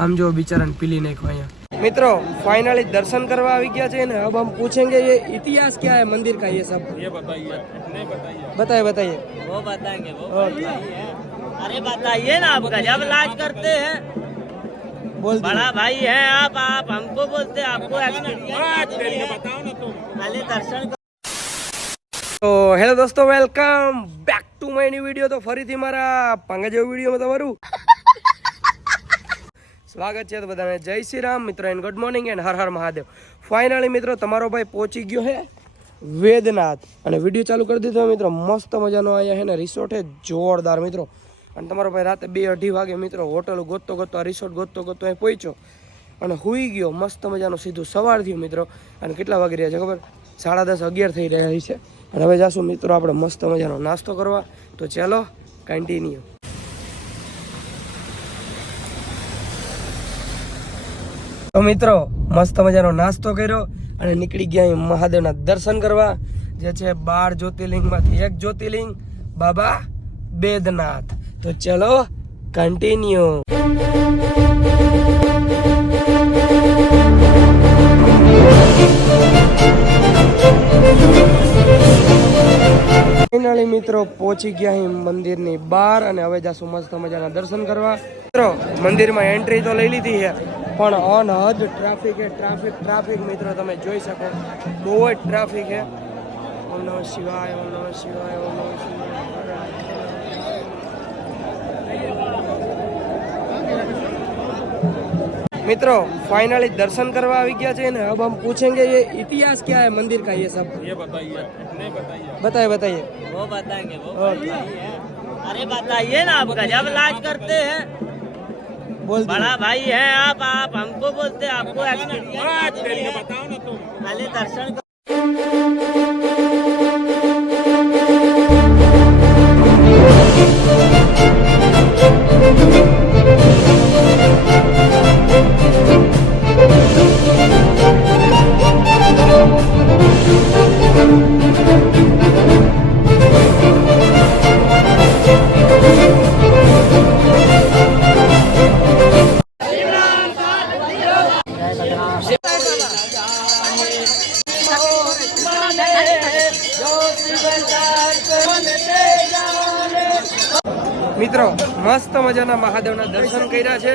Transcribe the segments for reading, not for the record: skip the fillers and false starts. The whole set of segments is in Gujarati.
આમ જો बिचारा पीली नहीं खोया। मित्रों फाइनली दर्शन करवा आ गया है। अब हम पूछेंगे ये इतिहास क्या है मंदिर का, ये सब ये बताइए। बताइए बताइए। वो बताएंगे वो अरे बताइए ना, आप गजब लाज करते हैं। बोल बड़ा भाई है आप हमको बोलते हैं, आपको एक्सपीरियंस बताओ ना तुम। पहले दर्शन तो हेलो दोस्तों, welcome back to my new video. तो फरीથી મારા પાંગા જેવો વિડીયો માં તમારું સ્વાગત છે। તો બધાને જય શ્રી રામ મિત્રો, and good morning and Har Har Mahadev. Finally મિત્રો તમારો ભાઈ પહોંચી ગયો છે વેદનાથ અને વિડીયો ચાલુ કરી દીધો મિત્રો। મસ્ત મજાનો અહીંયા છે ને રિસોર્ટ છે જોરદાર મિત્રો। અને તમારો ભાઈ રાતે 2-2:30 વાગે મિત્રો હોટલ ગોતતો ગોતતો આ રિસોર્ટ ગોતતો ગોતતો અહીં પહોંચ્યો અને હુઈ ગયો મસ્ત મજાનો। સીધું સવાર થયું મિત્રો। અને કેટલા વાગી રહ્યા છે ખબર? 10:30-11 થઈ રહ્યા છે। અને હવે જાશું મિત્રો આપણે મસ્ત મજાનો નાસ્તો કરવા। તો ચાલો કન્ટિન્યુ। તો મિત્રો મસ્ત મજાનો નાસ્તો કર્યો અને નીકળી ગયા મહાદેવના દર્શન કરવા, જે છે 12 જ્યોતિર્લિંગમાંથી એક જ્યોતિર્લિંગ બાબા બેદનાથ। તો ચલો કન્ટિન્યુ। ફાઇનલી મિત્રો પહોંચી ગયા અહીં મંદિરની બહાર અને હવે જાશું મસ્ત મજાના દર્શન કરવા। મિત્રો મંદિરમાં એન્ટ્રી તો લઈ લીધી છે પણ અનહદ ટ્રાફિક છે। ટ્રાફિક મિત્રો તમે જોઈ શકો, બહુ જ ટ્રાફિક છે। ઓમ નમઃ શિવાય, ઓમ નમઃ શિવાય, ઓમ નમઃ શિવાય। मित्रों फाइनली दर्शन करवा आ गया है। अब हम पूछेंगे ये इतिहास क्या है मंदिर का, ये सब ये बताइए। बताइए बताइए। वो बताएंगे वो अरे बताइए ना, आप गजब लाज करते हैं। बोल बड़ा भाई है आप हमको बोलते हैं, आपको एक्सपीरियंस बताओ ना तुम। पहले दर्शन મિત્રો મસ્ત મજાના મહાદેવના દર્શન કર્યા છે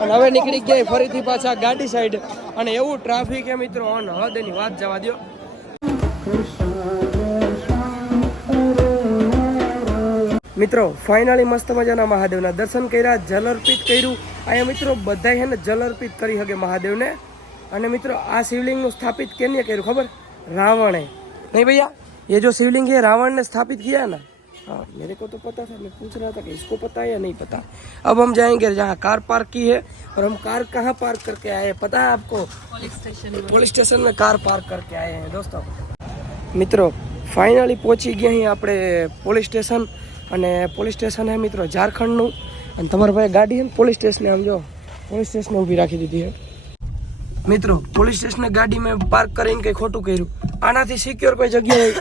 અને હવે નીકળી ગયા ફરીથી પાછા ગાડી સાઈડ। અને એવું ટ્રાફિક છે મિત્રો અનહદ, એની વાત જવા દો। મિત્રો ફાઇનલી મસ્ત મજાના મહાદેવના દર્શન કર્યા, જલ અર્પિત કર્યું। અહીંયા મિત્રો બધા છે ને જલ અર્પિત કરી શકે મહાદેવને। અને મિત્રો આ શિવલિંગનું સ્થાપિત કેને કર્યું ખબર? रावण है। नहीं भैया, ये जो शिवलिंग है रावण ने स्थापित किया है ना। हाँ मेरे को तो पता था, मैं पूछ रहा था कि इसको पता है या नहीं पता। अब हम जाएंगे जहाँ कार पार्क की है। और हम कार कहाँ पार्क करके आए हैं पता है आपको? पुलिस स्टेशन में कार पार्क करके आए हैं दोस्तों। मित्रों फाइनली पहुँची गए हैं આપણે પોલીસ સ્ટેશન। અને પોલીસ સ્ટેશન है મિત્રો ઝારખંડનું। અને તમારા ભાઈ ગાડી है પોલીસ સ્ટેશને આમ જો પોલીસ સ્ટેશને ઊભી રાખી દીધી है। મિત્રો પોલીસ સ્ટેશને ગાડી મેં પાર્ક કરીને કંઈ ખોટું કર્યું? આનાથી સિક્યોર કોઈ જગ્યા નહીં।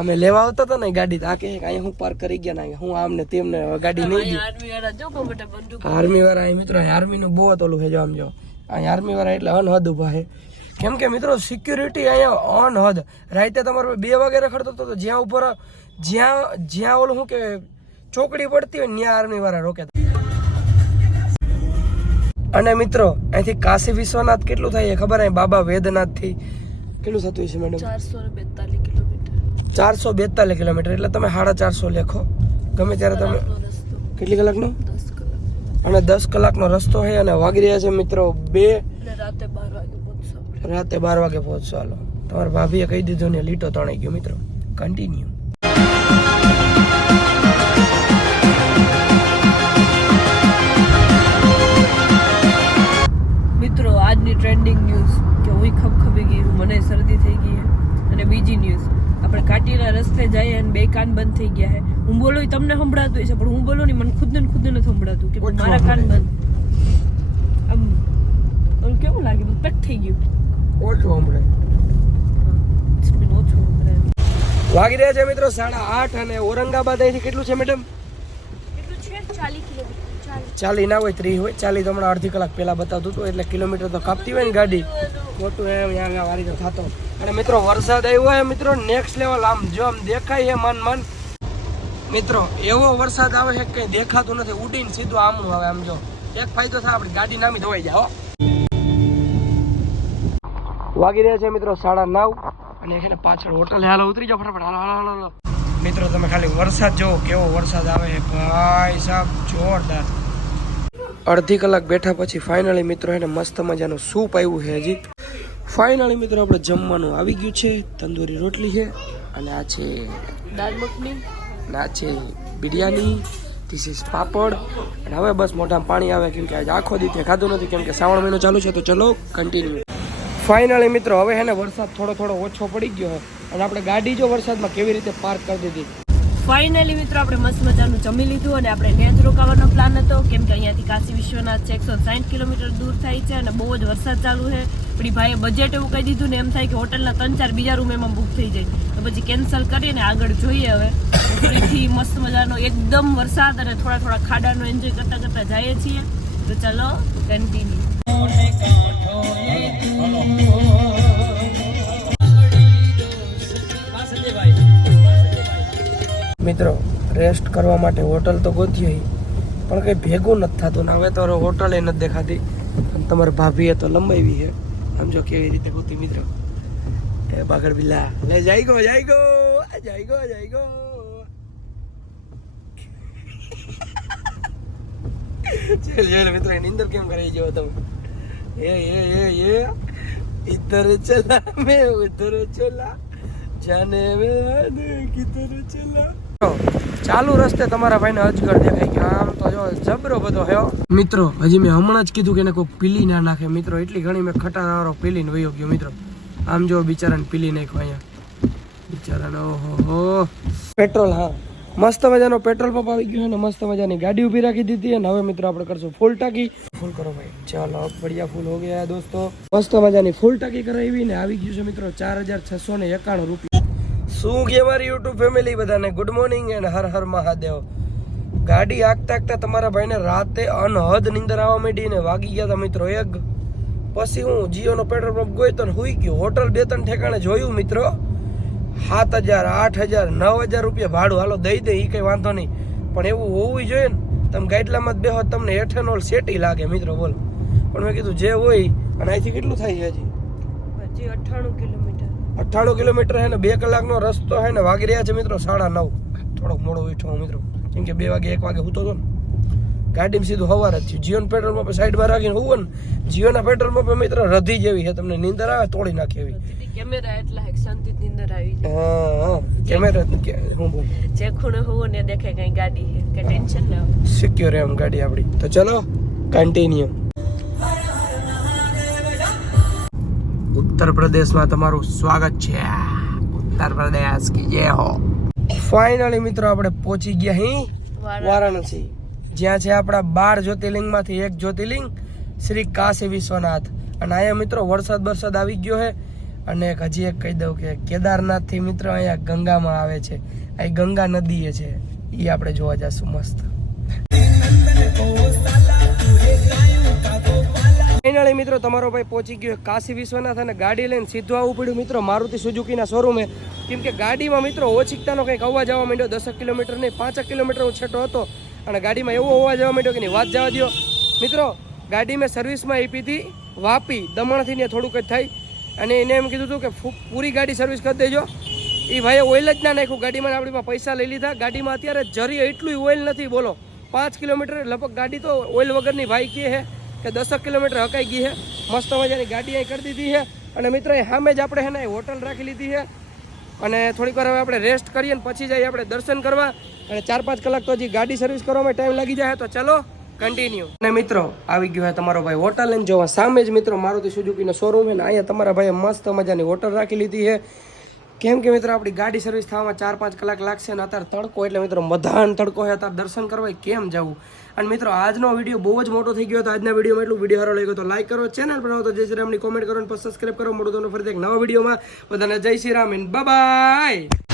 અમે લેવા આવતા હતા ને ગાડી, તો આ કહે કે અહીંયા હું પાર્ક કરી ગયા ના, હું આમને તેમને ગાડી નહીં દી। આર્મી વાળા અહીં મિત્રો આર્મીનું બહુ ઓલું છે, જો આમ જો અહીંયા આર્મી વાળા એટલે અનહદ ઊભા છે। કેમ કે મિત્રો સિક્યોરિટી અહીંયા અનહદ। રાતે તમારે 2 વાગે રખડતો હતો તો જ્યાં ઉપર જ્યાં ઓલું શું કે ચોકડી પડતી હોય ત્યાં આર્મી વાળા રોકે। અને મિત્રો અહીંથી કાશી વિશ્વનાથ કેટલું થાય ખબર? અહીં બાબા વેદનાથ થી કેટલું થતું છે મેડમ? 442 કિલોમીટર। 442 કિલોમીટર એટલે તમે 450 લેખો ગમે ત્યારે તમે। કેટલી કલાકનો? 10 કલાક। અને 10 કલાકનો રસ્તો છે। અને વાગી રહ્યા છે મિત્રો 2 રાતે 12 વાગે પહોંચશો। રાતે 12 વાગે પહોંચશો। હાલો તમારા ભાભીએ કહી દીધું ને, લીટો તણાઈ ગયો મિત્રો। કન્ટિન્યુ। મિત્રો આજની ટ્રેન્ડિંગ ન્યૂઝ કે હું ખબખબી ગઈ, મને શરદી થઈ ગઈ છે। અને બીજી ન્યૂઝ, આપણે કાટીના રસ્તે જઈએ અને 2 કાન બંધ થઈ ગયા છે। હું બોલું તમને સંભળાતું હોય છે પણ હું બોલું નહીં, મને ખુદને નથી સંભળાતું કે મારા કાન બંધ। આમ કેવું લાગે? પેક થઈ ગયું, ઓછું સંભળાય। ઓછું સંભળાય। વાગી રહ્યા છે મિત્રો 8:30 અને ઔરંગાબાદ અહીંથી કેટલું છે મેડમ? કેટલું છે? 40 કિલોમીટર। 40 ના હોય 30 હોય. 40 તો હમણાં અડધી કલાક પહેલા બતાવતું હતું, એટલે કિલોમીટર તો કાપતી હોય ને ગાડી, મોટું એમ અહીંયા વારી તો થતો. અને મિત્રો વરસાદ આવ્યો હોય મિત્રો નેક્સ્ટ લેવલ, આમ જો આમ દેખાય મન મિત્રો, એવો વરસાદ આવે છે કે કઈ દેખાતું નથી, ઉડીને સીધું આમનું આવે. આમ જો એક ફાયદો થાય, આપણી ગાડી નામી ધોવાઈ જાય. વાગી રહ્યા છે મિત્રો 9:30 અને એને પાછળ હોટલ. હાલો ઉતરી જાઓ ફટાફટ, હાલો. મિત્રો તમે ખાલી વરસાદ જોવો, કેવો વરસાદ આવે છે ભાઈ સાહેબ, જોરદાર. અડધી કલાક બેઠા પછી ફાઇનલી મિત્રો એને મસ્ત મજાનું સૂપ આવ્યું છે. હજી ફાઇનલી મિત્રો આપણે જમવાનું આવી ગયું છે. તંદૂરી રોટલી છે અને આ છે દાળ મખની, ના છે બિરયાની, ધીસ ઇઝ પાપડ. અને હવે બસ મોઢામાં પાણી આવે, કેમ કે આજે આખો દી ખાધું નથી, કેમ કે શ્રાવણ મહિનો ચાલુ છે. તો ચલો કન્ટિન્યુ. ફાઇનલી મિત્રો હવે છે ને વરસાદ થોડો ઓછો પડી ગયો અને આપણે ગાડી જો વરસાદમાં કેવી રીતે પાર્ક કરી દીધી. ફાઇનલી મિત્રો આપણે મસ્ત મજાનું જમી લીધું અને આપણે ત્યાં જ રોકાવાનો પ્લાન હતો, કેમ કે અહીંયાથી કાશી વિશ્વનાથ 160 કિલોમીટર દૂર થાય છે અને બહુ જ વરસાદ ચાલુ છે. આપણી ભાઈએ બજેટ એવું કહી દીધું ને એમ થાય કે હોટલના 3-4 બીજા રૂમ એમાં બુક થઈ જાય, તો પછી કેન્સલ કરીને આગળ જોઈએ. હવે ફરીથી મસ્ત મજાનો એકદમ વરસાદ અને થોડા ખાડાનો એન્જોય કરતા જઈએ છીએ. તો ચલો કન્ટિન્યુ. મિત્રો રેસ્ટ કરવા માટે હોટલ તો ગોતી પણ કંઈ ભેગું નથી થતું ને. હવે તો હોટલ નથી દેખાતી. અને તમારા ભાભીએ તો લંબાવી છે, સમજો કેવી રીતે ગોતી મિત્રો. એ બાગડ બિલ્લા લે જાય ગો ચલ મિત્રો નીંદર કેમ કરાઈ ગયો તમે. એ ઇધર ચલા મેં ઉધર ચલા જાને કિધર ચલા. ચાલુ રસ્તે તમારા ભાઈને અજગર દેખાય કે આમ તો જો જબરો બધો હે મિત્રો. હજી મેં હમણાં જ કીધું કે એને કોઈ પીલી ના નાખે મિત્રો, એટલી ઘણી મેં ખટારો પીલીને વયો ગયો મિત્રો. આમ જો બિચારાને પીલી નાખ્યો અહીંયા બિચારાને. ઓહો પેટ્રોલ, હા મસ્ત મજાનો પેટ્રોલ પંપ આવી ગયો અને મસ્ત મજાની ગાડી ઊભી રાખી દીધી. અને હવે મિત્રો આપણે કરશું ફૂલ ટાંકી. ફૂલ કરો ભાઈ, ચાલો બઢિયા ફૂલ હો ગયા દોસ્તો. મસ્ત મજાની ફૂલ ટાંકી કરાવી ને આવી ગયું છે મિત્રો 4691 રૂપિયા. શું કે મારી યુટ્યુબ ફેમિલી બધાને good morning and Har Har Mahadev. ગાડી આગતા તમારા ભાઈને રાતે અનહદ નીંદર આવવા માંડી ને વાગી ગયા હતા મિત્રો 1. પછી હું જીઓનો પેટ્રોલ પંપ ગયો તો હુઈ ગયો. હોટલ 2-3 ઠેકાણે જોયું મિત્રો, 7,000 8,000 9,000 રૂપિયા ભાડું. હાલો દઈ દે, એ કઈ વાંધો નહીં, પણ એવું હોવું જોઈએ ને. તમે ગાઈડલામાં જ બેહો, તમને એથેનોલ સેટી લાગે મિત્રો, બોલો. પણ મેં કીધું જે હોય. અને અહીંથી કેટલું થાય છે? હજી 98 કિલોમીટર હે ને 2 કલાકનો રસ્તો હે ને. વાગી રહ્યા છે મિત્રો 9:30. થોડોક મોડો ઉઠ્યો મિત્રો, કેમ કે 2 વાગે 1 વાગે સૂતો હતો ને. ગાડીમાં સીધું સવાર જ થયું. જીઓના પેટ્રોલ પંપ સાઈડમાં રાખીને હોવું ને, જીઓના પેટ્રોલ પંપ મિત્રો રધી જેવી છે, તમને નીંદર આવે તોડી નાખે એવી. કેમેરા એટલા શાંતિ નીંદર આવી જાય. હા કેમેરા હું બોલ જે ખૂણે હોવો ને દેખાય કઈ ગાડી છે કે ટેન્શન ના આવે. સિક્યોર એમ ગાડી આપડી. તો ચલો કન્ટિન્યુ. ઉત્તર પ્રદેશમાં તમારું સ્વાગત છે. ઉત્તર પ્રદેશ કી જય હો. ફાઇનલી મિત્રો આપણે પહોંચી ગયા અહીં વારાણસી, જ્યાં છે આપણા 12 જ્યોતિર્લિંગમાંથી એક જ્યોતિર્લિંગ શ્રી કાશી વિશ્વનાથ. અને અહીંયા મિત્રો વરસાદ આવી ગયો છે. અને હજી એક કહી દઉં કે કેદારનાથ થી મિત્રો અહીંયા ગંગામાં આવે છે. અહીં ગંગા નદી છે, એ આપણે જોવા જશું મસ્ત. ફાઇનલી મિત્રો તમારો ભાઈ પહોંચી ગયો કાશી વિશ્વનાથ અને ગાડી લઈને સીધું આવવું પડ્યું મિત્રો મારુતિ સુઝુકીના શોરૂમે. કેમ કે ગાડીમાં મિત્રો ઓછીકતાનો કંઈક અવાજ આવવા માંડ્યો. 10 કિલોમીટર નહીં 5 કિલોમીટર છેટો હતો અને ગાડીમાં એવો અવાજ આવવા માંડ્યો કે નહીં વાત જવા દો મિત્રો. ગાડી મેં સર્વિસમાં આપી હતી વાપી, દમણથી ને થોડુંક જ થાય. અને એને એમ કીધું હતું કે પૂરી ગાડી સર્વિસ કરી દેજો. એ ભાઈએ ઓઇલ જ ના નાખ્યું ગાડીમાં. આપણીમાં પૈસા લઈ લીધા. ગાડીમાં અત્યારે જરી એટલું ઓઇલ નથી, બોલો. 5 કિલોમીટર લગભગ ગાડી તો ઓઇલ વગરની ભાઈ કહે છે કે 10 કિલોમીટર હકાઈ ગઈ છે. મસ્ત મજાની ગાડી અહીં કરી દીધી છે. અને મિત્રો એ સામે જ આપણે છે ને હોટલ રાખી લીધી છે. અને થોડીક વાર હવે આપણે રેસ્ટ કરીએ ને પછી જઈએ આપણે દર્શન કરવા. અને 4-5 કલાક તો હજી ગાડી સર્વિસ કરવામાં ટાઈમ લાગી જાય. તો ચલો કન્ટિન્યુ. અને મિત્રો આવી ગયો છે તમારો ભાઈ હોટલ લઈને જોવા. સામે જ મિત્રો મારુતિ સુઝુકીનો શોરૂમ છે ને અહીંયા તમારા ભાઈએ મસ્ત મજાની હોટલ રાખી લીધી છે. કેમ કે મિત્રો આપણી ગાડી સર્વિસ થવામાં 4-5 કલાક લાગશે ને અત્યારે તડકો એટલે મિત્રો મધાન તડકો છે. અત્યારે દર્શન કરવા કેમ જવું. અને મિત્રો આજનો વિડીયો બહુ જ મોટો થઈ ગયો હતો. આજના વિડીયોમાં એટલું વિડીયો સારો લાગ્યો તો લાઈક કરો, ચેનલ પર આવો તો જય શ્રી રામની કોમેન્ટ કરો અને સબસ્ક્રાઈબ કરો. મળું તમને ફરીથી એક નવા વિડીયોમાં. બધાને જય Shri Ram and bye bye.